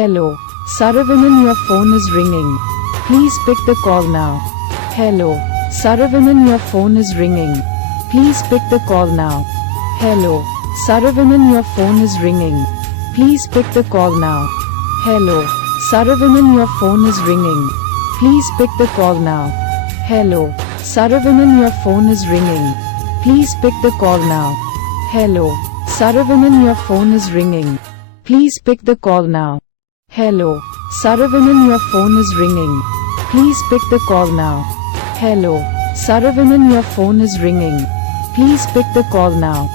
Hello, Saravanan, your phone is ringing. Please pick the call now. Hello, Saravanan, your phone is ringing. Please pick the call now. Hello, Saravanan, your phone is ringing. Please pick the call now. Hello, Saravanan, your phone is ringing. Please pick the call now. Hello, Saravanan, your phone is ringing. Please pick the call now. Hello, Saravanan, your phone is ringing. Please pick the call now. Hello, Saravanan, your phone is ringing. Please pick the call now. Hello, Saravanan, your phone is ringing. Please pick the call now.